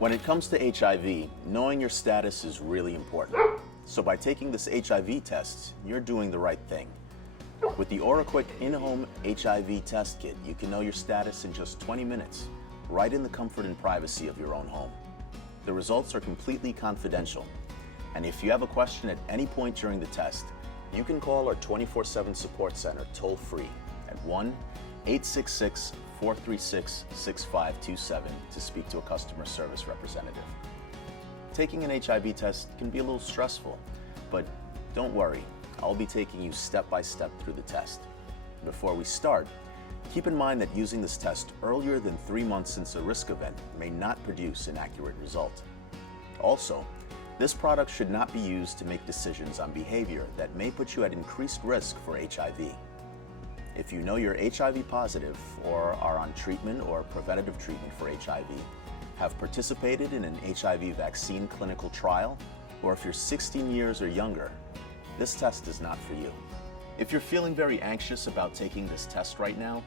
When it comes to HIV, knowing your status is really important. So by taking this HIV test, you're doing the right thing. With the OraQuick in-home HIV test kit, you can know your status in just 20 minutes, right in the comfort and privacy of your own home. The results are completely confidential, and if you have a question at any point during the test, you can call our 24/7 support center toll-free at 1-866-436-6527 to speak to a customer service representative. Taking an HIV test can be a little stressful, but don't worry, I'll be taking you step by step through the test. Before we start, keep in mind that using this test earlier than 3 months since a risk event may not produce an accurate result. Also, this product should not be used to make decisions on behavior that may put you at increased risk for HIV. If you know you're HIV positive or are on treatment or preventative treatment for HIV, have participated in an HIV vaccine clinical trial, or if you're 16 years or younger, this test is not for you. If you're feeling very anxious about taking this test right now,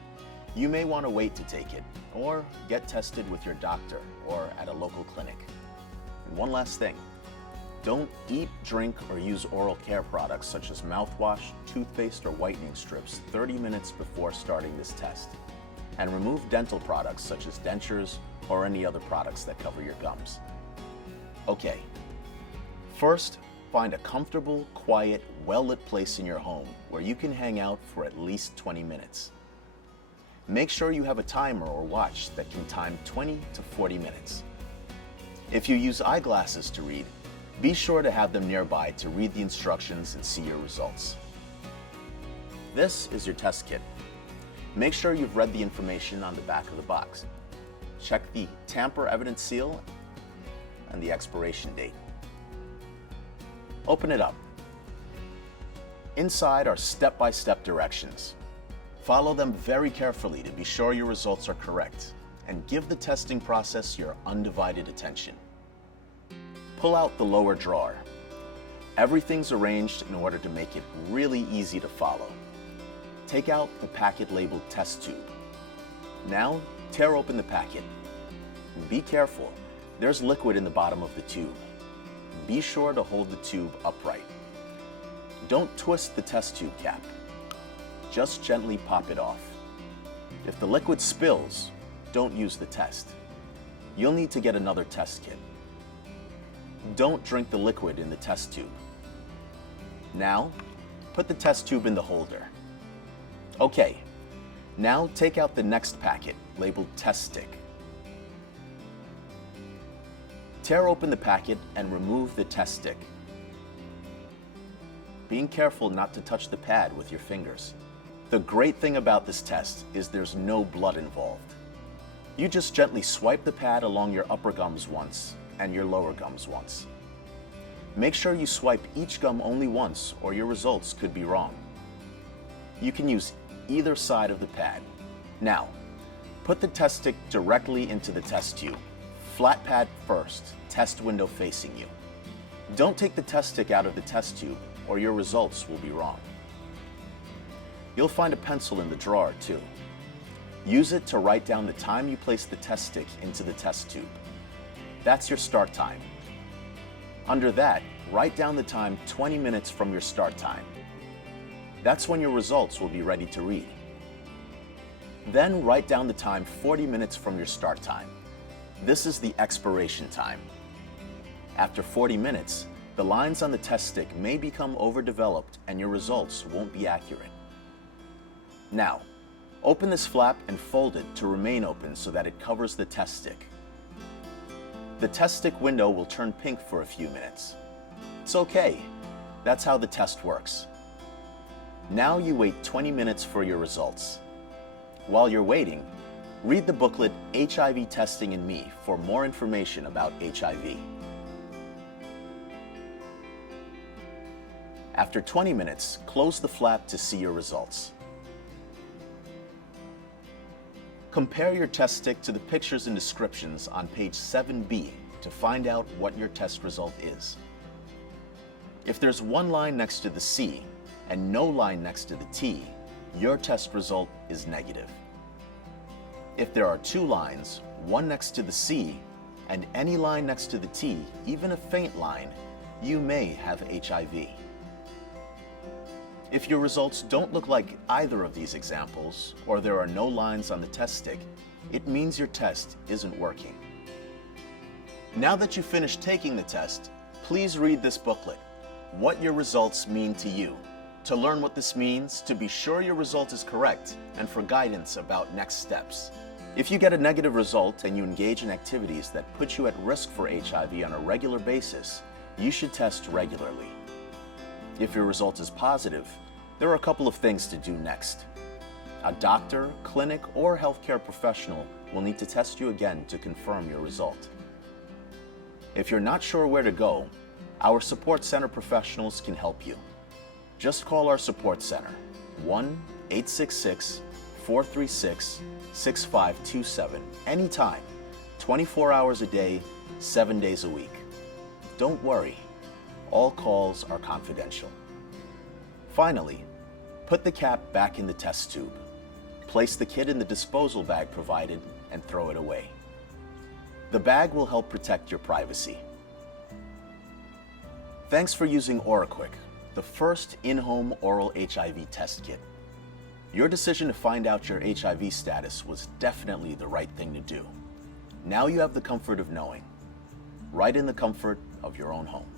you may want to wait to take it, or get tested with your doctor or at a local clinic. And one last thing, don't eat, drink, or use oral care products such as mouthwash, toothpaste, or whitening strips 30 minutes before starting this test. And remove dental products such as dentures or any other products that cover your gums. Okay, first, find a comfortable, quiet, well-lit place in your home where you can hang out for at least 20 minutes. Make sure you have a timer or watch that can time 20 to 40 minutes. If you use eyeglasses to read, be sure to have them nearby to read the instructions and see your results. This is your test kit. Make sure you've read the information on the back of the box. Check the tamper evidence seal and the expiration date. Open it up. Inside are step-by-step directions. Follow them very carefully to be sure your results are correct, and give the testing process your undivided attention. Pull out the lower drawer. Everything's arranged in order to make it really easy to follow. Take out the packet labeled test tube. Now, tear open the packet. Be careful, there's liquid in the bottom of the tube. Be sure to hold the tube upright. Don't twist the test tube cap. Just gently pop it off. If the liquid spills, don't use the test. You'll need to get another test kit. Don't drink the liquid in the test tube. Now, put the test tube in the holder. Okay, now take out the next packet labeled test stick. Tear open the packet and remove the test stick, being careful not to touch the pad with your fingers. The great thing about this test is there's no blood involved. You just gently swipe the pad along your upper gums once and your lower gums once. Make sure you swipe each gum only once or your results could be wrong. You can use either side of the pad. Now, put the test stick directly into the test tube. Flat pad first, test window facing you. Don't take the test stick out of the test tube or your results will be wrong. You'll find a pencil in the drawer too. Use it to write down the time you place the test stick into the test tube. That's your start time. Under that, write down the time 20 minutes from your start time. That's when your results will be ready to read. Then write down the time 40 minutes from your start time. This is the expiration time. After 40 minutes, the lines on the test stick may become overdeveloped and your results won't be accurate. Now, open this flap and fold it to remain open so that it covers the test stick. The test stick window will turn pink for a few minutes. It's okay. That's how the test works. Now you wait 20 minutes for your results. While you're waiting, read the booklet HIV Testing in Me for more information about HIV. After 20 minutes, close the flap to see your results. Compare your test stick to the pictures and descriptions on page 7B to find out what your test result is. If there's one line next to the C and no line next to the T, your test result is negative. If there are two lines, one next to the C and any line next to the T, even a faint line, you may have HIV. If your results don't look like either of these examples, or there are no lines on the test stick, it means your test isn't working. Now that you've finished taking the test, please read this booklet, What Your Results Mean to You, to learn what this means, to be sure your result is correct, and for guidance about next steps. If you get a negative result and you engage in activities that put you at risk for HIV on a regular basis, you should test regularly. If your result is positive, there are a couple of things to do next. A doctor, clinic, or healthcare professional will need to test you again to confirm your result. If you're not sure where to go, our support center professionals can help you. Just call our support center, 1-866-436-6527, anytime, 24 hours a day, 7 days a week. Don't worry, all calls are confidential. Finally, put the cap back in the test tube. Place the kit in the disposal bag provided and throw it away. The bag will help protect your privacy. Thanks for using OraQuick, the first in-home oral HIV test kit. Your decision to find out your HIV status was definitely the right thing to do. Now you have the comfort of knowing, right in the comfort of your own home.